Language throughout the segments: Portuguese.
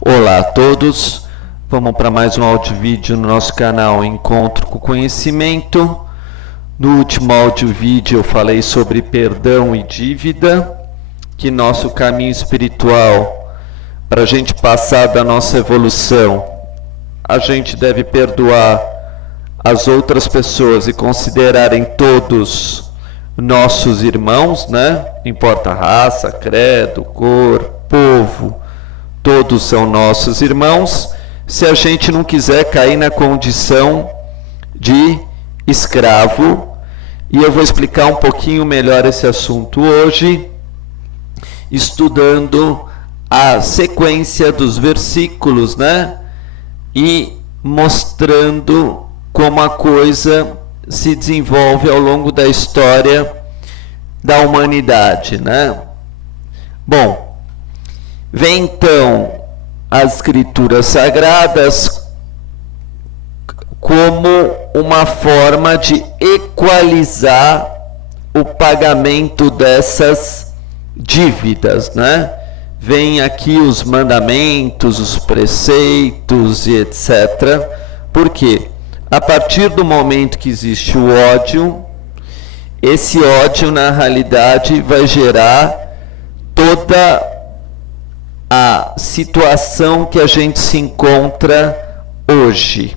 Olá a todos, vamos para mais um áudio vídeo no nosso canal Encontro com Conhecimento. No último áudio vídeo eu falei sobre perdão e dívida, que nosso caminho espiritual, para a gente passar da nossa evolução, a gente deve perdoar as outras pessoas e considerarem todos nossos irmãos, né? Não importa raça, credo, cor, povo, todos são nossos irmãos, se a gente não quiser cair na condição de escravo. E eu vou explicar um pouquinho melhor esse assunto hoje, estudando a sequência dos versículos, né? E mostrando como a coisa se desenvolve ao longo da história da humanidade, né? Bom, vem então as Escrituras Sagradas como uma forma de equalizar o pagamento dessas dívidas, né? Vem aqui os mandamentos, os preceitos e etc. Por quê? A partir do momento que existe o ódio, esse ódio na realidade vai gerar toda a situação que a gente se encontra hoje.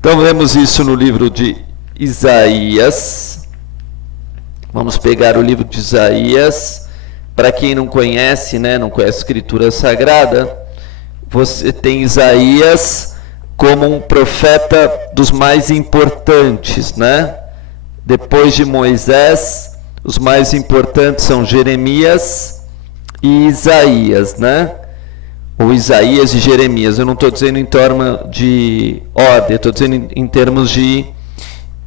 Então vemos isso no livro de Isaías. Vamos pegar o livro de Isaías. Para quem não conhece, né, não conhece a Escritura Sagrada, você tem Isaías como um profeta dos mais importantes, né? Depois de Moisés, os mais importantes são Jeremias e Isaías, né? Ou Isaías e Jeremias. Eu não estou dizendo em termos de ordem, estou dizendo em termos de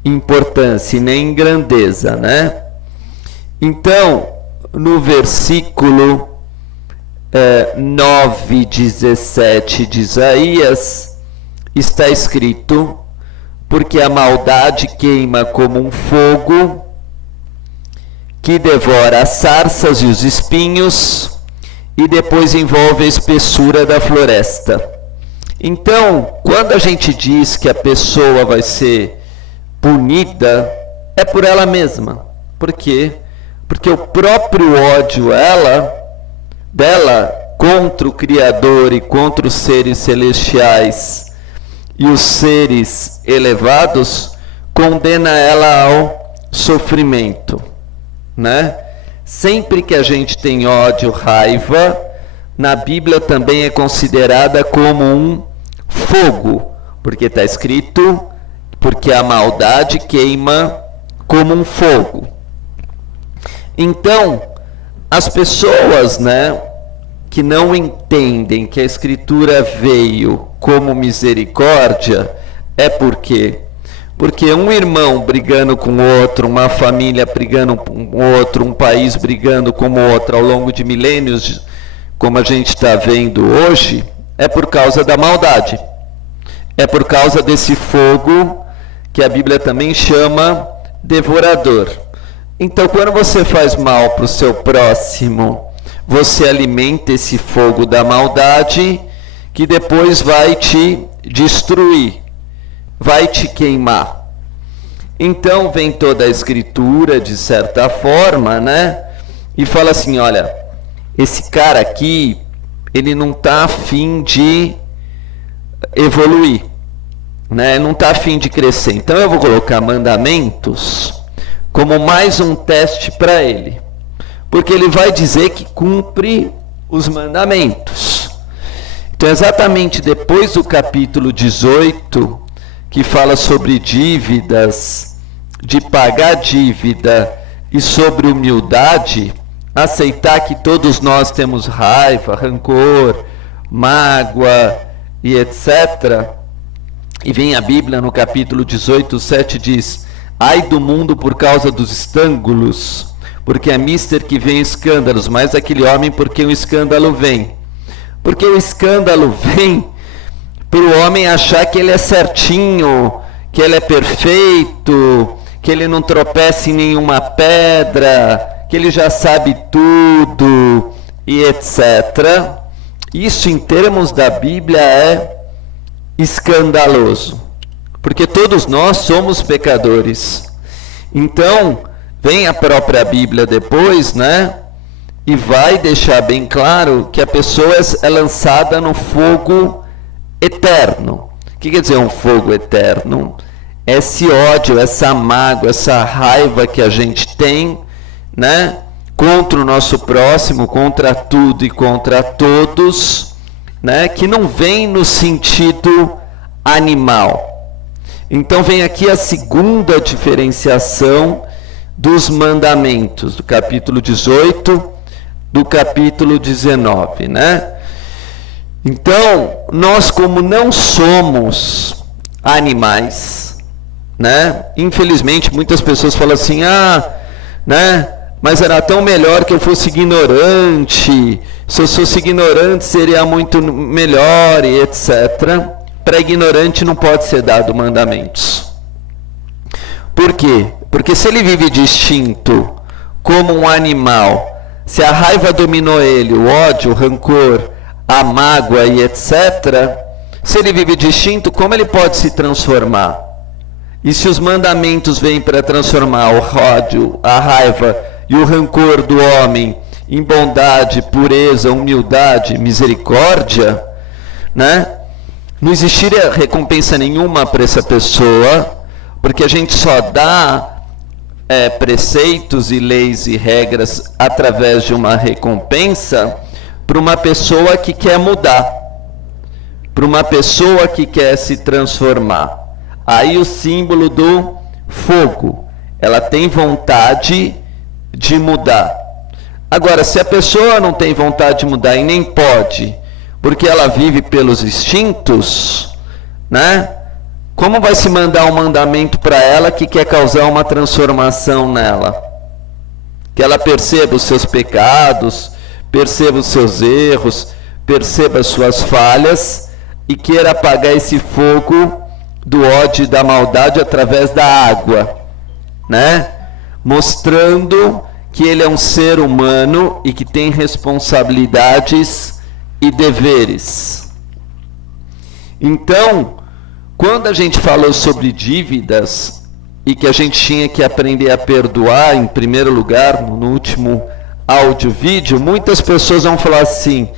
importância e nem em grandeza, né? Então, no versículo 9:17 de Isaías, está escrito: porque a maldade queima como um fogo que devora as sarças e os espinhos e depois envolve a espessura da floresta. Então, quando a gente diz que a pessoa vai ser punida, é por ela mesma. Por quê? Porque o próprio ódio dela contra o Criador e contra os seres celestiais e os seres elevados condena ela ao sofrimento, né? Sempre que a gente tem ódio, raiva, na Bíblia também é considerada como um fogo, porque está escrito: porque a maldade queima como um fogo. Então, as pessoas, né, que não entendem que a Escritura veio como misericórdia, é porque um irmão brigando com o outro, uma família brigando com o outro, um país brigando com o outro ao longo de milênios, como a gente está vendo hoje, é por causa da maldade. É por causa desse fogo que a Bíblia também chama devorador. Então, quando você faz mal para o seu próximo, você alimenta esse fogo da maldade, que depois vai te destruir, vai te queimar. Então vem toda a Escritura, de certa forma, né? E fala assim: olha, esse cara aqui, ele não está a fim de evoluir, né? Não está a fim de crescer. Então eu vou colocar mandamentos como mais um teste para ele, porque ele vai dizer que cumpre os mandamentos. Então, exatamente depois do capítulo 18, que fala sobre dívidas, de pagar dívida e sobre humildade, aceitar que todos nós temos raiva, rancor, mágoa e etc. E vem a Bíblia no capítulo 18:7 diz: ai do mundo por causa dos escândalos, porque é mister que vem escândalos, mas aquele homem porque o escândalo vem. Porque o escândalo vem para o homem achar que ele é certinho, que ele é perfeito, que ele não tropeça em nenhuma pedra, que ele já sabe tudo e etc. Isso, em termos da Bíblia, é escandaloso, porque todos nós somos pecadores. Então, vem a própria Bíblia depois, né? E vai deixar bem claro que a pessoa é lançada no fogo eterno. O que quer dizer um fogo eterno? Esse ódio, essa mágoa, essa raiva que a gente tem, né? Contra o nosso próximo, contra tudo e contra todos, né? Que não vem no sentido animal. Então vem aqui a segunda diferenciação dos mandamentos, do capítulo 18, do capítulo 19, né? Então, nós como não somos animais, né? Infelizmente, muitas pessoas falam assim, né? Mas era tão melhor que eu fosse ignorante, se eu fosse ignorante seria muito melhor, e etc. Para ignorante não pode ser dado mandamentos. Por quê? Porque se ele vive distinto como um animal, se a raiva dominou ele, o ódio, o rancor, a mágoa e etc., se ele vive distinto, como ele pode se transformar? E se os mandamentos vêm para transformar o ódio, a raiva e o rancor do homem em bondade, pureza, humildade, misericórdia, né? Não existiria recompensa nenhuma para essa pessoa, porque a gente só dá preceitos e leis e regras através de uma recompensa para uma pessoa que quer mudar, para uma pessoa que quer se transformar. Aí o símbolo do fogo, ela tem vontade de mudar. Agora, se a pessoa não tem vontade de mudar e nem pode, porque ela vive pelos instintos, né? Como vai se mandar um mandamento para ela que quer causar uma transformação nela? Que ela perceba os seus pecados, perceba os seus erros, perceba as suas falhas e queira apagar esse fogo do ódio e da maldade através da água, né? Mostrando que ele é um ser humano e que tem responsabilidades e deveres. Então, quando a gente falou sobre dívidas e que a gente tinha que aprender a perdoar, em primeiro lugar, no último áudio-vídeo, muitas pessoas vão falar assim,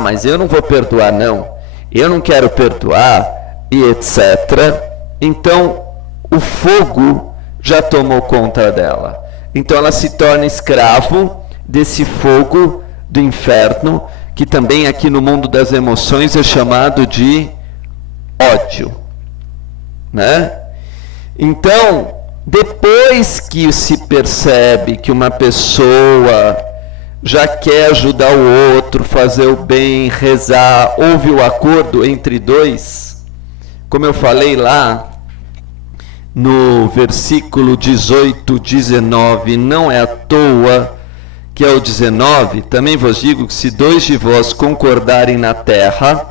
mas eu não vou perdoar não, eu não quero perdoar, e etc. Então, o fogo já tomou conta dela. Então ela se torna escravo desse fogo do inferno, que também aqui no mundo das emoções é chamado de ódio, né? Então, depois que se percebe que uma pessoa já quer ajudar o outro, fazer o bem, rezar, houve o acordo entre dois, como eu falei lá no versículo 18, 19, não é à toa que é o 19, também vos digo que se dois de vós concordarem na terra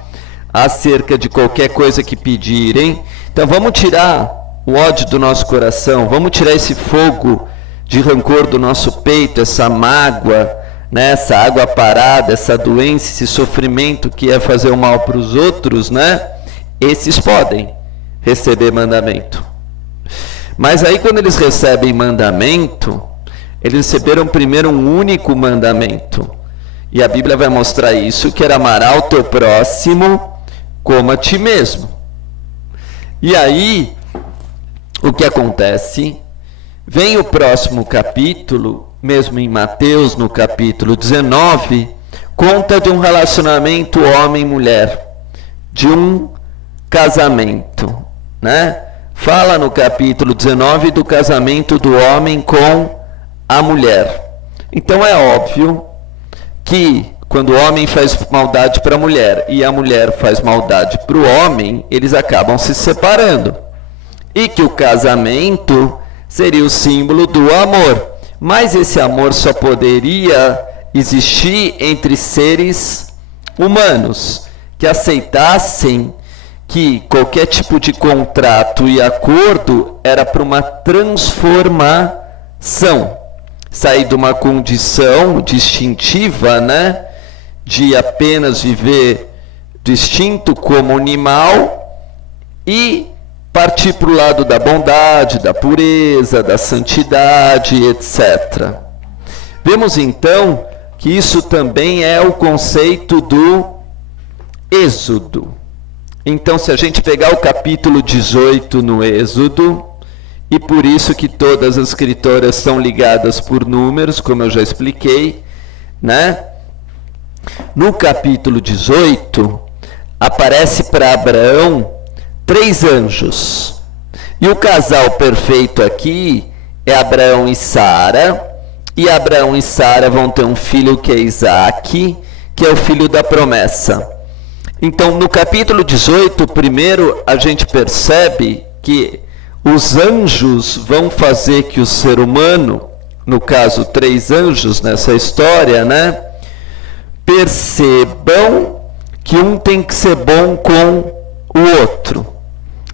acerca de qualquer coisa que pedirem, então vamos tirar o ódio do nosso coração, vamos tirar esse fogo de rancor do nosso peito, essa mágoa, né, essa água parada, essa doença, esse sofrimento que é fazer o mal para os outros, né? Esses podem receber mandamento. Mas aí quando eles recebem mandamento, eles receberam primeiro um único mandamento. E a Bíblia vai mostrar isso, que era amar o teu próximo como a ti mesmo. E aí, o que acontece? Vem o próximo capítulo, mesmo em Mateus, no capítulo 19, conta de um relacionamento homem-mulher, de um casamento, né? Fala no capítulo 19 do casamento do homem com a mulher. Então é óbvio que quando o homem faz maldade para a mulher e a mulher faz maldade para o homem, eles acabam se separando. E que o casamento seria o símbolo do amor. Mas esse amor só poderia existir entre seres humanos que aceitassem que qualquer tipo de contrato e acordo era para uma transformação. Sair de uma condição distintiva, né, de apenas viver distinto como animal e partir para o lado da bondade, da pureza, da santidade, etc. Vemos então que isso também é o conceito do Êxodo. Então, se a gente pegar o capítulo 18 no Êxodo, e por isso que todas as escrituras são ligadas por números, como eu já expliquei, né? No capítulo 18, aparece para Abraão 3 anjos. E o casal perfeito aqui é Abraão e Sara. E Abraão e Sara vão ter um filho que é Isaque, que é o filho da promessa. Então, no capítulo 18, primeiro a gente percebe que os anjos vão fazer que o ser humano, no caso 3 anjos nessa história, né, percebam que um tem que ser bom com o outro.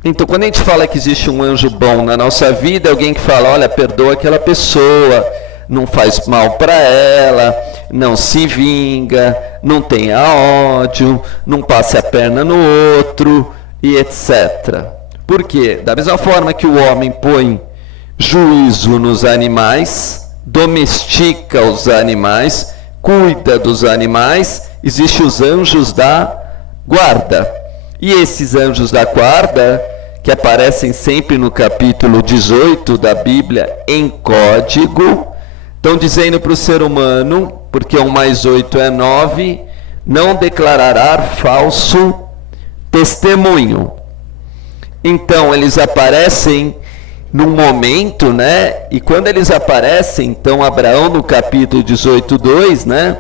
Então, quando a gente fala que existe um anjo bom na nossa vida, é alguém que fala, olha, perdoa aquela pessoa, não faz mal para ela, não se vinga, não tenha ódio, não passe a perna no outro, e etc. Por quê? Da mesma forma que o homem põe juízo nos animais, domestica os animais, cuida dos animais, existem os anjos da guarda. E esses anjos da guarda, que aparecem sempre no capítulo 18 da Bíblia em código, estão dizendo para o ser humano, porque 1 mais 8 é 9, não declarará falso testemunho. Então, eles aparecem num momento, né? E quando eles aparecem, então, Abraão, no capítulo 18, 2, né?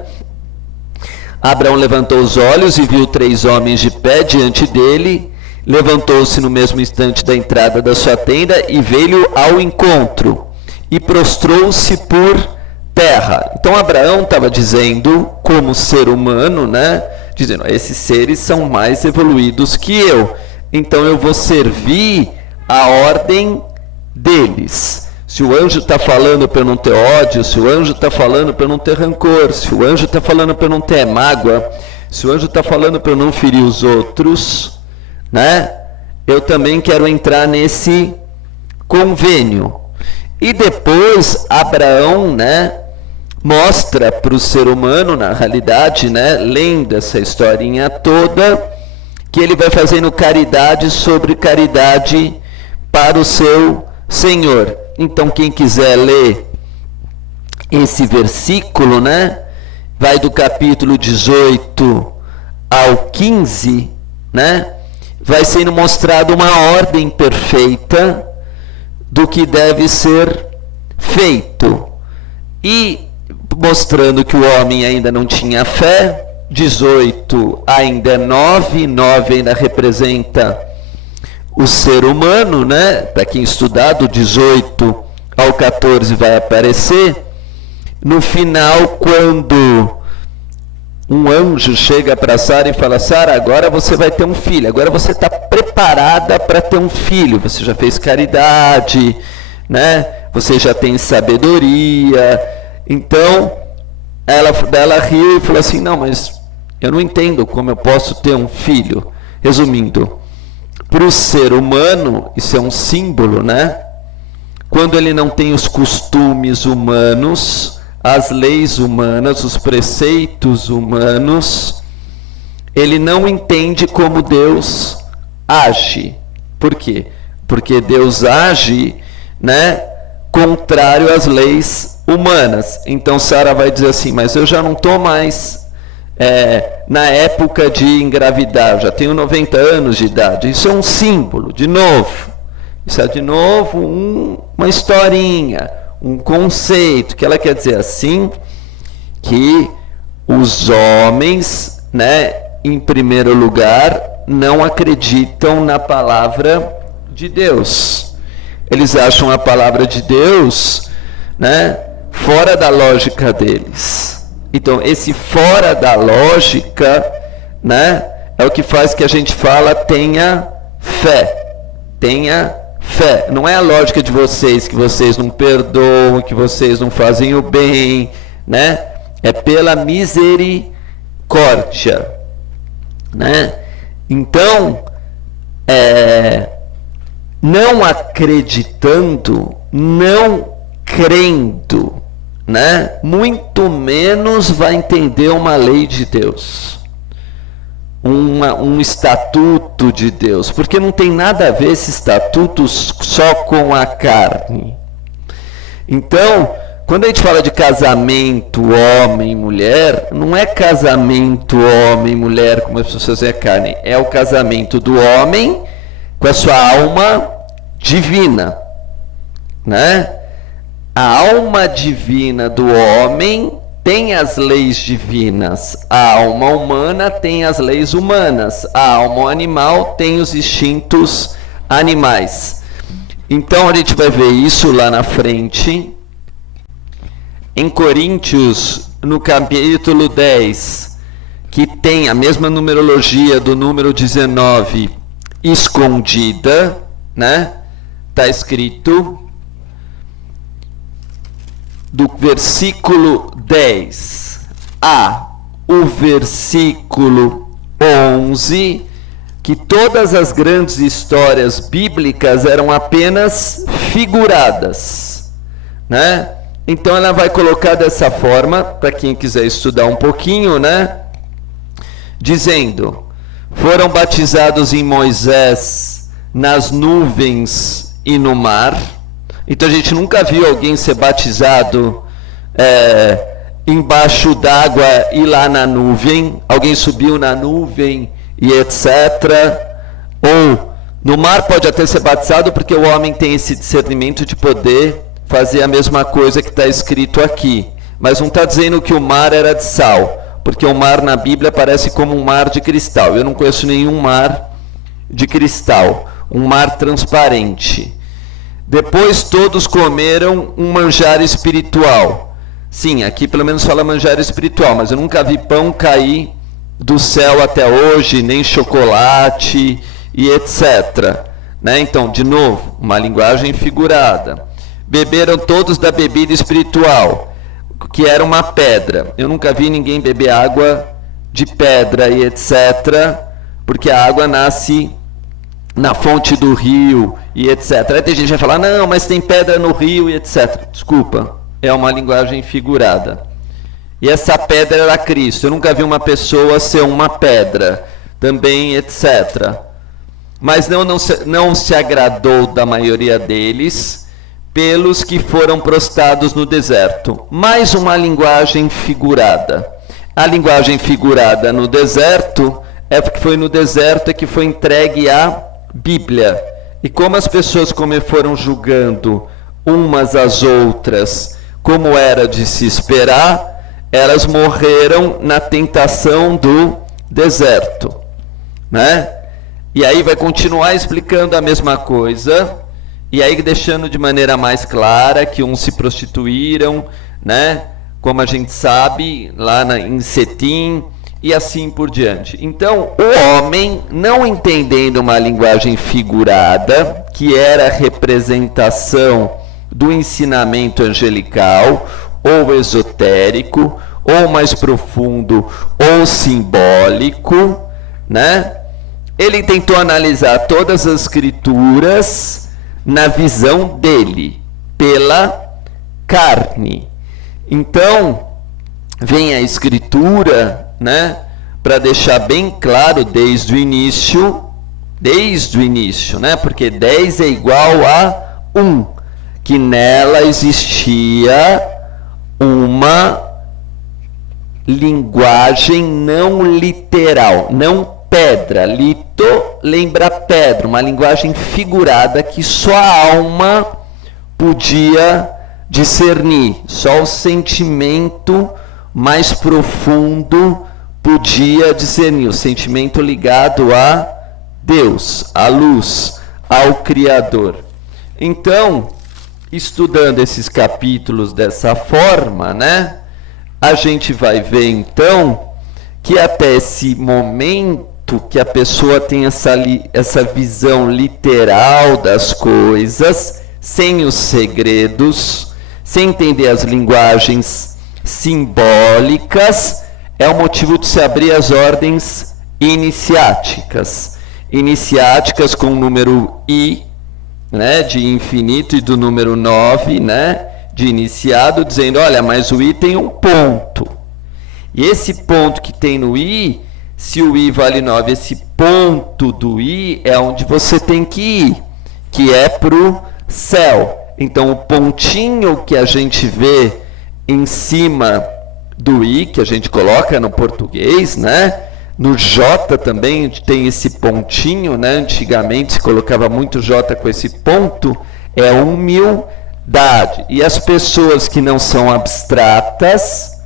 Abraão levantou os olhos e viu 3 homens de pé diante dele, levantou-se no mesmo instante da entrada da sua tenda e veio ao encontro, e prostrou-se por terra. Então Abraão estava dizendo, como ser humano, né? Dizendo, esses seres são mais evoluídos que eu, então eu vou servir a ordem deles. Se o anjo está falando para eu não ter ódio, se o anjo está falando para eu não ter rancor, se o anjo está falando para eu não ter mágoa, se o anjo está falando para eu não ferir os outros, né? Eu também quero entrar nesse convênio. E depois Abraão, né, mostra para o ser humano, na realidade, né, lendo essa historinha toda, que ele vai fazendo caridade sobre caridade para o seu Senhor. Então, quem quiser ler esse versículo, né, vai do capítulo 18 ao 15, né, vai sendo mostrado uma ordem perfeita do que deve ser feito. E mostrando que o homem ainda não tinha fé, 18 ainda é 9, 9 ainda representa o ser humano, né? Para quem estudar, do 18 ao 14 vai aparecer. No final, quando um anjo chega para Sara e fala, Sara, agora você vai ter um filho, agora você está preparada para ter um filho, você já fez caridade, né? Você já tem sabedoria. Então, ela riu e falou assim, não, mas eu não entendo como eu posso ter um filho. Resumindo, para o ser humano, isso é um símbolo, né? Quando ele não tem os costumes humanos, as leis humanas, os preceitos humanos, ele não entende como Deus age. Por quê? Porque Deus age, né, contrário às leis humanas. Então Sara vai dizer assim, mas eu já não estou mais na época de engravidar, eu já tenho 90 anos de idade. Isso é um símbolo, de novo. Isso é de novo uma historinha, um conceito, que ela quer dizer assim, que os homens, né, em primeiro lugar, não acreditam na palavra de Deus. Eles acham a palavra de Deus, né, fora da lógica deles. Então, esse fora da lógica, né, é o que faz que a gente fala tenha fé. Tenha fé. Não é a lógica de vocês, que vocês não perdoam, que vocês não fazem o bem, né? É pela misericórdia. misericórdia, né? Então, não acreditando, não crendo, né? Muito menos vai entender uma lei de Deus, um estatuto de Deus, porque não tem nada a ver esse estatuto só com a carne. Então, quando a gente fala de casamento homem e mulher, não é casamento homem e mulher como as pessoas veem a carne, é o casamento do homem com a sua alma divina, né? A alma divina do homem tem as leis divinas, a alma humana tem as leis humanas, a alma animal tem os instintos animais. Então a gente vai ver isso lá na frente. Em Coríntios, no capítulo 10, que tem a mesma numerologia do número 19 escondida, né? Está escrito do versículo 10 a o versículo 11, que todas as grandes histórias bíblicas eram apenas figuradas, né? Então ela vai colocar dessa forma, para quem quiser estudar um pouquinho, né? Dizendo: foram batizados em Moisés nas nuvens e no mar. Então a gente nunca viu alguém ser batizado embaixo d'água e lá na nuvem. Alguém subiu na nuvem e etc. Ou no mar pode até ser batizado, porque o homem tem esse discernimento de poder fazer a mesma coisa que está escrito aqui. Mas não está dizendo que o mar era de sal, porque o mar na Bíblia parece como um mar de cristal. Eu não conheço nenhum mar de cristal, um mar transparente. Depois todos comeram um manjar espiritual. Sim, aqui pelo menos fala manjar espiritual, mas eu nunca vi pão cair do céu até hoje, nem chocolate e etc. Né? Então, de novo, uma linguagem figurada. Beberam todos da bebida espiritual, que era uma pedra. Eu nunca vi ninguém beber água de pedra e etc., porque a água nasce na fonte do rio e etc. Aí tem gente que vai falar: não, mas tem pedra no rio e etc. Desculpa, é uma linguagem figurada. E essa pedra era Cristo. Eu nunca vi uma pessoa ser uma pedra, também etc. Mas não se agradou da maioria deles, pelos que foram prostrados no deserto. Mais uma linguagem figurada. A linguagem figurada no deserto é porque foi no deserto que foi entregue a Bíblia. E como as pessoas foram julgando umas às outras, como era de se esperar, elas morreram na tentação do deserto, né? E aí vai continuar explicando a mesma coisa, e aí deixando de maneira mais clara que uns se prostituíram, né? Como a gente sabe, lá em Setim, e assim por diante. Então, o homem, não entendendo uma linguagem figurada, que era a representação do ensinamento angelical, ou esotérico, ou mais profundo, ou simbólico, né? Ele tentou analisar todas as escrituras na visão dele, pela carne. Então, vem a escritura, né, para deixar bem claro desde o início, né, porque 10 é igual a 1, que nela existia uma linguagem não literal, não pedra. Lito lembra pedra, uma linguagem figurada que só a alma podia discernir, só o sentimento mais profundo podia discernir, o sentimento ligado a Deus, à luz, ao Criador. Então, estudando esses capítulos dessa forma, né, a gente vai ver então que até esse momento que a pessoa tem essa visão literal das coisas, sem os segredos, sem entender as linguagens simbólicas, é o motivo de se abrir as ordens iniciáticas. Iniciáticas com o número I, né, de infinito, e do número 9, né, de iniciado, dizendo, olha, mas o I tem um ponto. E esse ponto que tem no I, se o I vale 9, esse ponto do I é onde você tem que ir, que é para o céu. Então, o pontinho que a gente vê em cima do I, que a gente coloca no português, né? No J também tem esse pontinho, né? Antigamente se colocava muito J com esse ponto, é humildade. E as pessoas que não são abstratas,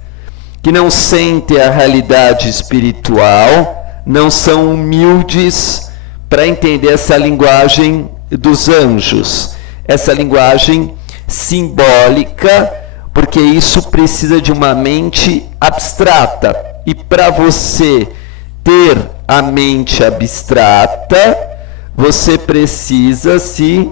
que não sentem a realidade espiritual, não são humildes para entender essa linguagem dos anjos, essa linguagem simbólica, porque isso precisa de uma mente abstrata. E para você ter a mente abstrata, você precisa se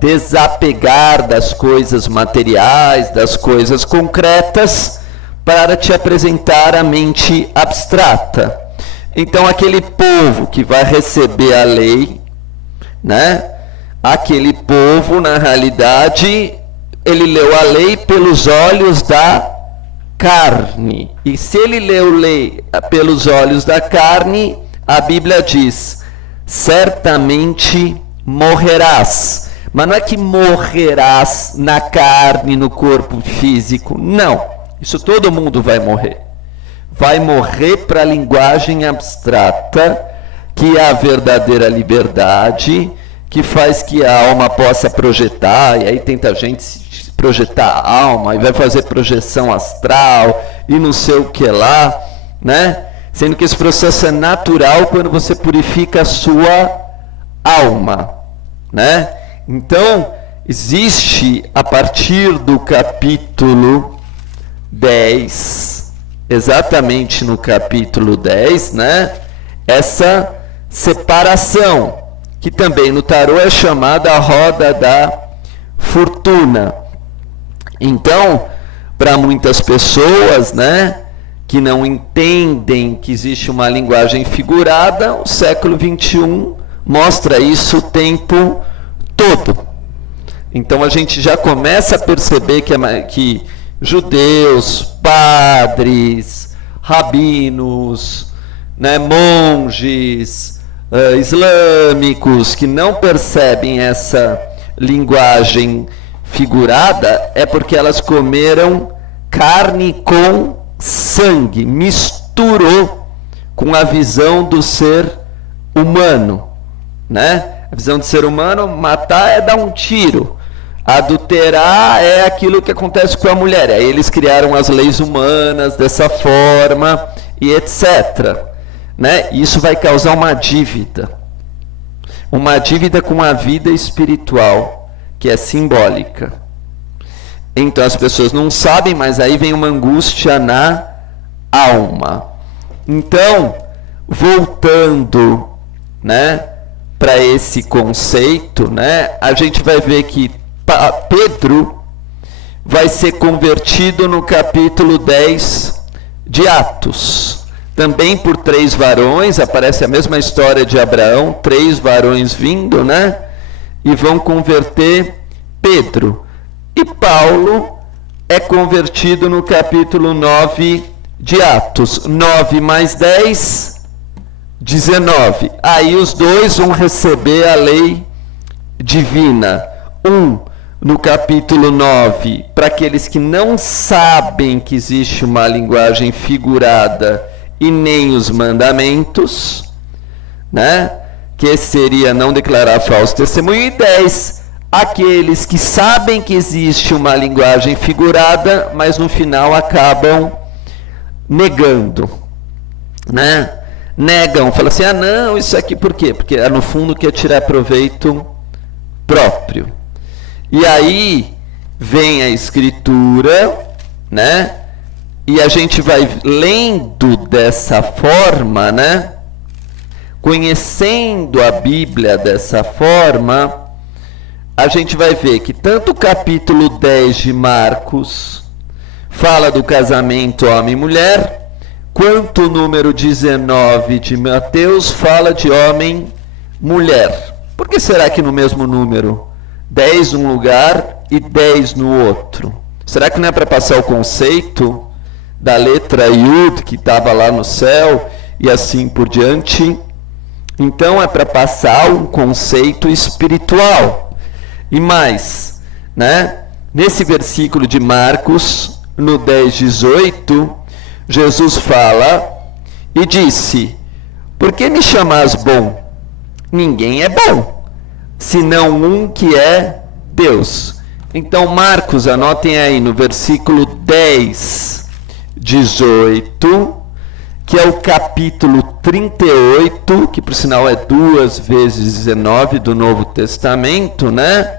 desapegar das coisas materiais, das coisas concretas, para te apresentar a mente abstrata. Então, aquele povo que vai receber a lei, né? Aquele povo, na realidade, ele leu a lei pelos olhos da carne. E se ele leu lei pelos olhos da carne, a Bíblia diz, certamente morrerás. Mas não é que morrerás na carne, no corpo físico. Não. Isso todo mundo vai morrer. Vai morrer para a linguagem abstrata, que é a verdadeira liberdade, que faz que a alma possa projetar, e aí tenta gente projetar a alma, e vai fazer projeção astral, e não sei o que lá, né? Sendo que esse processo é natural quando você purifica a sua alma, né? Então, existe, a partir do capítulo 10, exatamente no capítulo 10, né? Essa separação, que também no tarô é chamada a roda da fortuna. Então, para muitas pessoas, né, que não entendem que existe uma linguagem figurada, o século XXI mostra isso o tempo todo. Então a gente já começa a perceber que judeus, padres, rabinos, né, monges, islâmicos, que não percebem essa linguagem figurada, é porque elas comeram carne com sangue, misturou com a visão do ser humano, né? A visão do ser humano, matar é dar um tiro, adulterar é aquilo que acontece com a mulher. Aí eles criaram as leis humanas dessa forma e etc. Né? Isso vai causar uma dívida com a vida espiritual, que é simbólica. Então as pessoas não sabem, mas aí vem uma angústia na alma. Então, voltando, né, para esse conceito, né, a gente vai ver que Pedro vai ser convertido no capítulo 10 de Atos. Também por 3 varões, aparece a mesma história de Abraão, 3 varões vindo, né? E vão converter Pedro. E Paulo é convertido no capítulo 9 de Atos. 9 mais 10, 19. Aí os dois vão receber a lei divina. No capítulo 9, para aqueles que não sabem que existe uma linguagem figurada e nem os mandamentos, né? Que seria não declarar falso testemunho. E 10, aqueles que sabem que existe uma linguagem figurada, mas no final acabam negando, né? Negam, falam assim, não, isso aqui por quê? Porque no fundo quer tirar proveito próprio. E aí vem a escritura, né? E a gente vai lendo dessa forma, né? Conhecendo a Bíblia dessa forma, a gente vai ver que tanto o capítulo 10 de Marcos fala do casamento homem e mulher, quanto o número 19 de Mateus fala de homem e mulher. Por que será que no mesmo número? 10 num lugar e 10 no outro. Será que não é para passar o conceito da letra Yud que estava lá no céu e assim por diante? Então é para passar um conceito espiritual. E mais, né? Nesse versículo de Marcos, no 10:18, Jesus fala e disse: por que me chamás bom? Ninguém é bom, senão um que é Deus. Então, Marcos, anotem aí no versículo 10:18, que é o capítulo 38, que por sinal é 2 vezes 19 do Novo Testamento, né?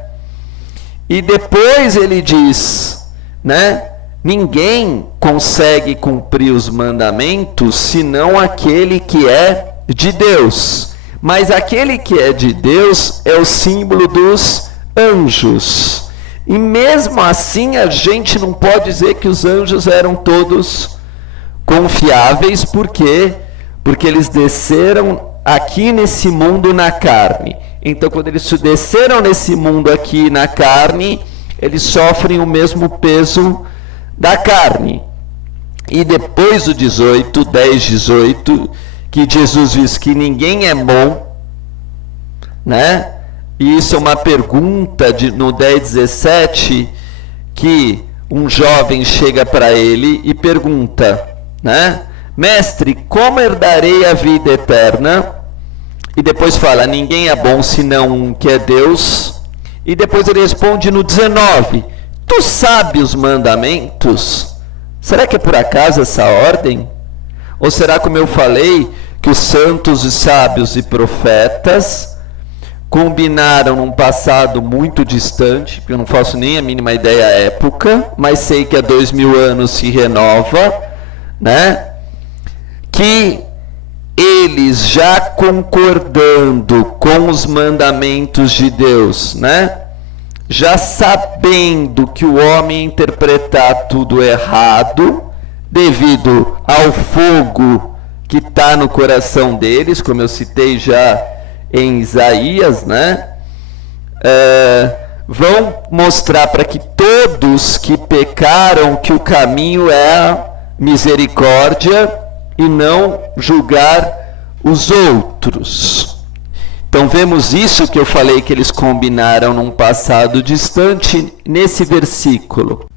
E depois ele diz, né? Ninguém consegue cumprir os mandamentos senão aquele que é de Deus. Mas aquele que é de Deus é o símbolo dos anjos. E mesmo assim a gente não pode dizer que os anjos eram todos confiáveis. Por quê? Porque eles desceram aqui nesse mundo na carne. Então, quando eles desceram nesse mundo aqui na carne, eles sofrem o mesmo peso da carne. E depois do 10:18, que Jesus diz que ninguém é bom, né? E isso é uma pergunta no 10:17, que um jovem chega para ele e pergunta, né? Mestre, como herdarei a vida eterna? E depois fala, ninguém é bom senão um que é Deus. E depois ele responde no 19, tu sabes os mandamentos? Será que é por acaso essa ordem? Ou será, como eu falei, que os santos e sábios e profetas combinaram num passado muito distante, que eu não faço nem a mínima ideia a época, mas sei que há 2000 anos se renova, né? Que eles já concordando com os mandamentos de Deus, né? Já sabendo que o homem interpretar tudo errado, devido ao fogo que está no coração deles, como eu citei já em Isaías, né? Vão mostrar para que todos que pecaram que o caminho é a misericórdia e não julgar os outros. Então vemos isso que eu falei que eles combinaram num passado distante nesse versículo.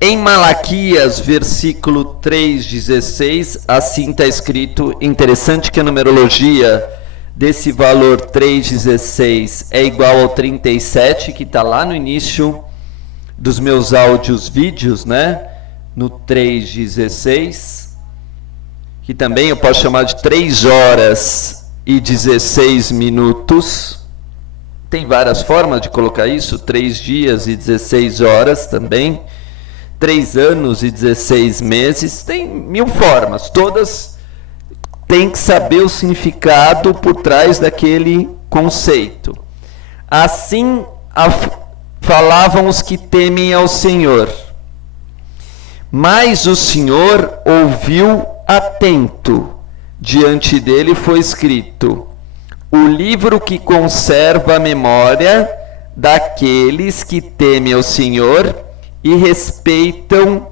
Em Malaquias, versículo 3:16, assim está escrito. Interessante que a numerologia desse valor 3:16 é igual ao 37, que está lá no início dos meus áudios vídeos, né? No 3:16, que também eu posso chamar de 3 horas e 16 minutos. Tem várias formas de colocar isso, 3 dias e 16 horas também, 3 anos e 16 meses, tem 1000 formas, todas têm que saber o significado por trás daquele conceito. Assim falavam os que temem ao Senhor, mas o Senhor ouviu atento. Diante dele foi escrito o livro que conserva a memória daqueles que temem ao Senhor e respeitam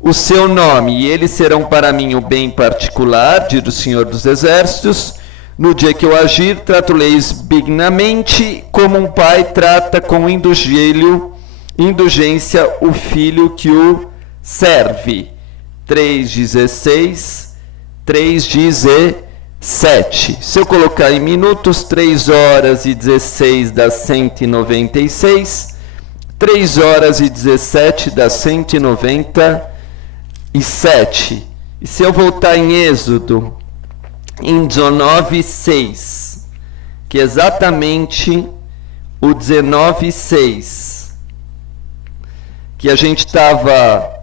o seu nome, e eles serão para mim o bem particular, diz o Senhor dos Exércitos. No dia que eu agir, trato-leis benignamente, como um pai trata com indulgência o filho que o serve. 3:16, 3:17. Se eu colocar em minutos, 3 horas e 16 dá 196, 3 horas e 17 dá 197. E se eu voltar em Êxodo, em 19:6, que é exatamente o 19:6, que a gente estava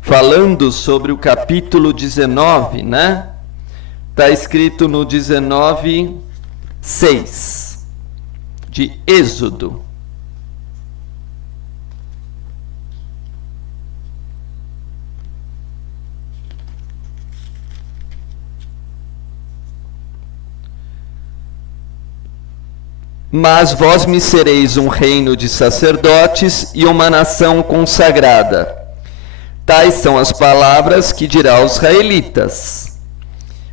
falando sobre o capítulo 19, né? Está escrito no 19:6 de Êxodo. mas vós me sereis um reino de sacerdotes e uma nação consagrada. Tais são as palavras que dirá aos israelitas.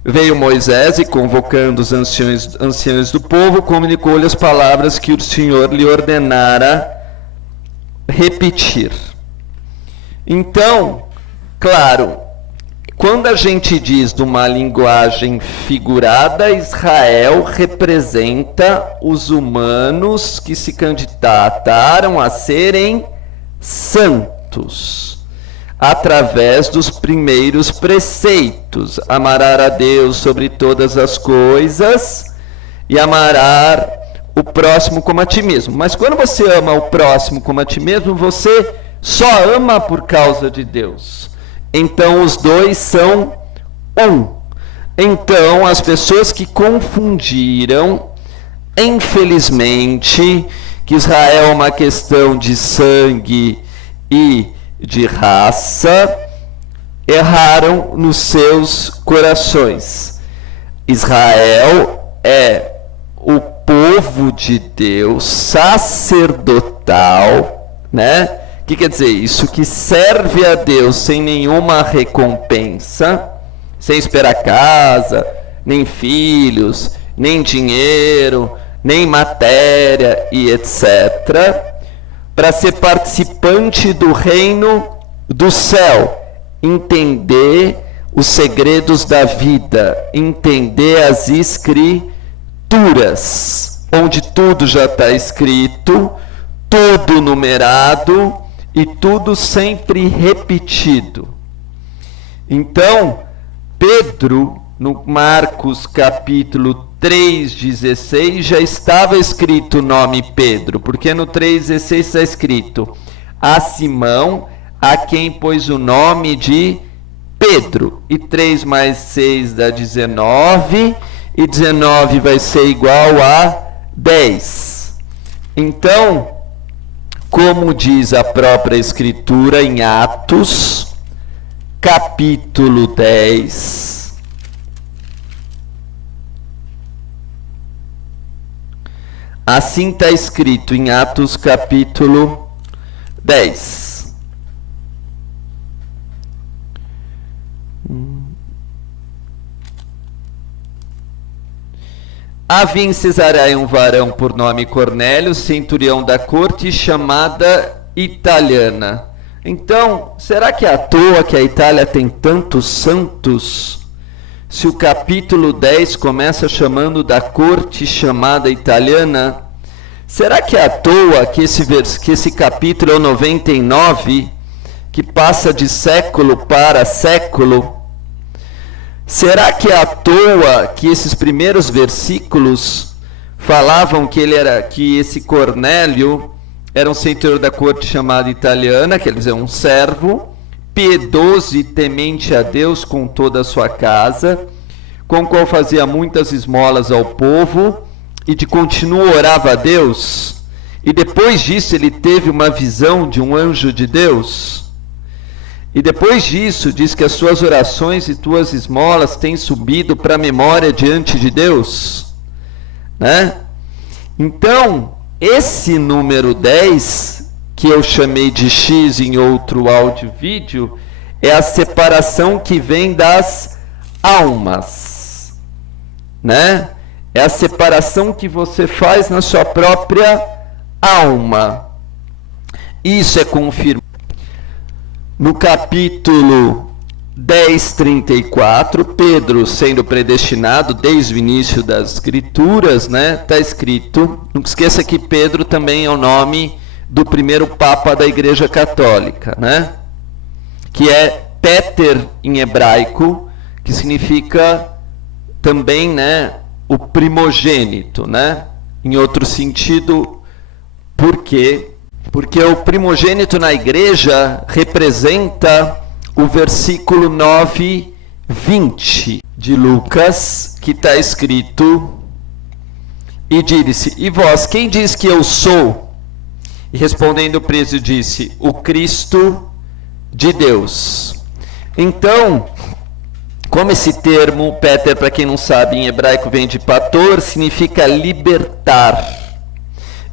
Veio Moisés e, convocando os anciãos do povo, comunicou-lhe as palavras que o Senhor lhe ordenara repetir. Então, claro, quando a gente diz de uma linguagem figurada, Israel representa os humanos que se candidataram a serem santos, através dos primeiros preceitos: amarás a Deus sobre todas as coisas e amarás o próximo como a ti mesmo. Mas quando você ama o próximo como a ti mesmo, você só ama por causa de Deus. Então os dois são um. Então as pessoas que confundiram, infelizmente, que Israel é uma questão de sangue e de raça, erraram nos seus corações. Israel é o povo de Deus, sacerdotal, né? O que quer dizer isso? Que serve a Deus sem nenhuma recompensa, sem esperar casa, nem filhos, nem dinheiro, nem matéria e etc., para ser participante do reino do céu, entender os segredos da vida, entender as escrituras, onde tudo já está escrito, tudo numerado e tudo sempre repetido. Então, Pedro, no Marcos capítulo 3,16, já estava escrito o nome Pedro, porque no 3,16 está escrito: a Simão, a quem pôs o nome de Pedro. E 3 mais 6 dá 19, e 19 vai ser igual a 10. Então, como diz a própria Escritura em Atos, capítulo 10, assim está escrito em Atos capítulo 10. Havia em Cesareia um varão por nome Cornélio, centurião da corte, chamada Italiana. Então, será que é à toa que a Itália tem tantos santos? Se o capítulo 10 começa chamando da corte chamada Italiana, será que é à toa que esse capítulo é o 99, que passa de século para século? Será que é à toa que esses primeiros versículos falavam que esse Cornélio era um centurião da corte chamada Italiana, quer dizer, um servo piedoso e temente a Deus com toda a sua casa, com o qual fazia muitas esmolas ao povo e de continuo orava a Deus? E depois disso ele teve uma visão de um anjo de Deus. E depois disso diz que as suas orações e tuas esmolas têm subido para a memória diante de Deus, né? Então, esse número 10, que eu chamei de X em outro áudio vídeo, é a separação que vem das almas, né? É a separação que você faz na sua própria alma. Isso é confirmado no capítulo 10:34, Pedro sendo predestinado desde o início das Escrituras, né? Está escrito, não esqueça que Pedro também é o nome do primeiro Papa da Igreja Católica, né? Que é Péter em hebraico, que significa também, né, o primogênito, né? Em outro sentido, por quê? Porque o primogênito na igreja representa o versículo 9:20 de Lucas, que está escrito: e disse, e vós, quem diz que eu sou? E respondendo o preso disse, o Cristo de Deus. Então, como esse termo, Péter, para quem não sabe, em hebraico vem de pator, significa libertar.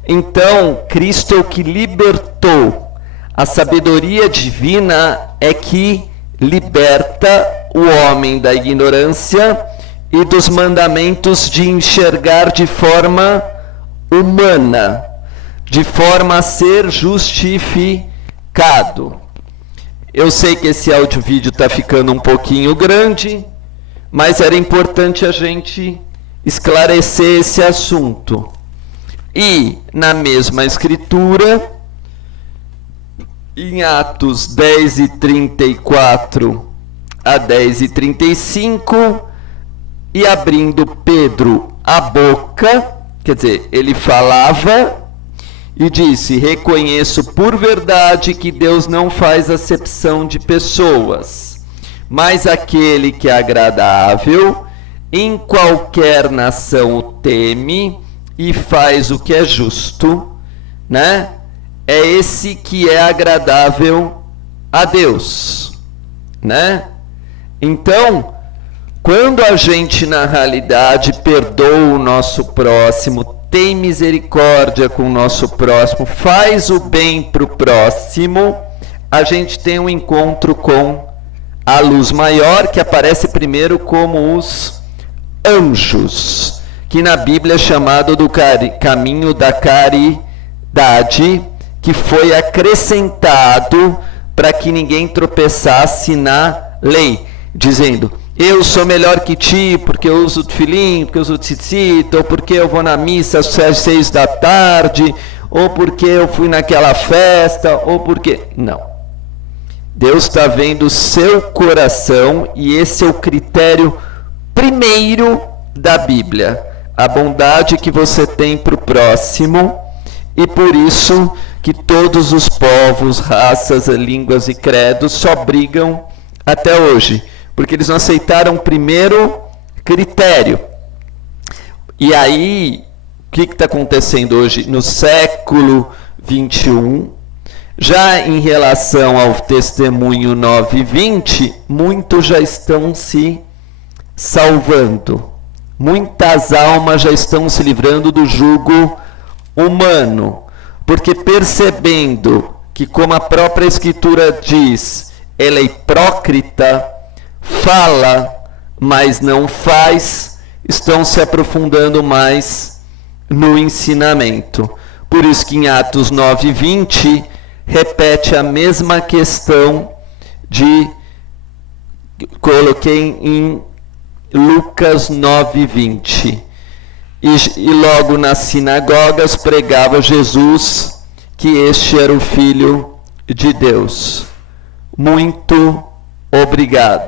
Então, Cristo é o que libertou. A sabedoria divina é que liberta o homem da ignorância e dos mandamentos de enxergar de forma humana, de forma a ser justificado. Eu sei que esse áudio-vídeo está ficando um pouquinho grande, mas era importante a gente esclarecer esse assunto. E na mesma escritura, em Atos 10:34 a 10:35, e abrindo Pedro a boca, quer dizer, ele falava e disse: reconheço por verdade que Deus não faz acepção de pessoas, mas aquele que é agradável em qualquer nação o teme e faz o que é justo, né? É esse que é agradável a Deus, né? Então, quando a gente na realidade perdoa o nosso próximo, tem misericórdia com o nosso próximo, faz o bem para o próximo, a gente tem um encontro com a luz maior, que aparece primeiro como os anjos, que na Bíblia é chamado do caminho da caridade, que foi acrescentado para que ninguém tropeçasse na lei, dizendo: eu sou melhor que ti, porque eu uso tefilim, porque eu uso tzitzit, ou porque eu vou na missa às 6 da tarde, ou porque eu fui naquela festa, ou porque... Não. Deus está vendo o seu coração, e esse é o critério primeiro da Bíblia. A bondade que você tem para o próximo, e por isso que todos os povos, raças, línguas e credos só brigam até hoje, porque eles não aceitaram o primeiro critério. E aí, o que está acontecendo hoje no século 21? Já em relação ao testemunho 9:20, muitos já estão se salvando. Muitas almas já estão se livrando do jugo humano, porque percebendo que, como a própria Escritura diz, ela é hipócrita, fala, mas não faz, estão se aprofundando mais no ensinamento. Por isso que em Atos 9:20 repete a mesma questão coloquei em Lucas 9:20. E logo nas sinagogas pregava Jesus que este era o Filho de Deus. Muito obrigado.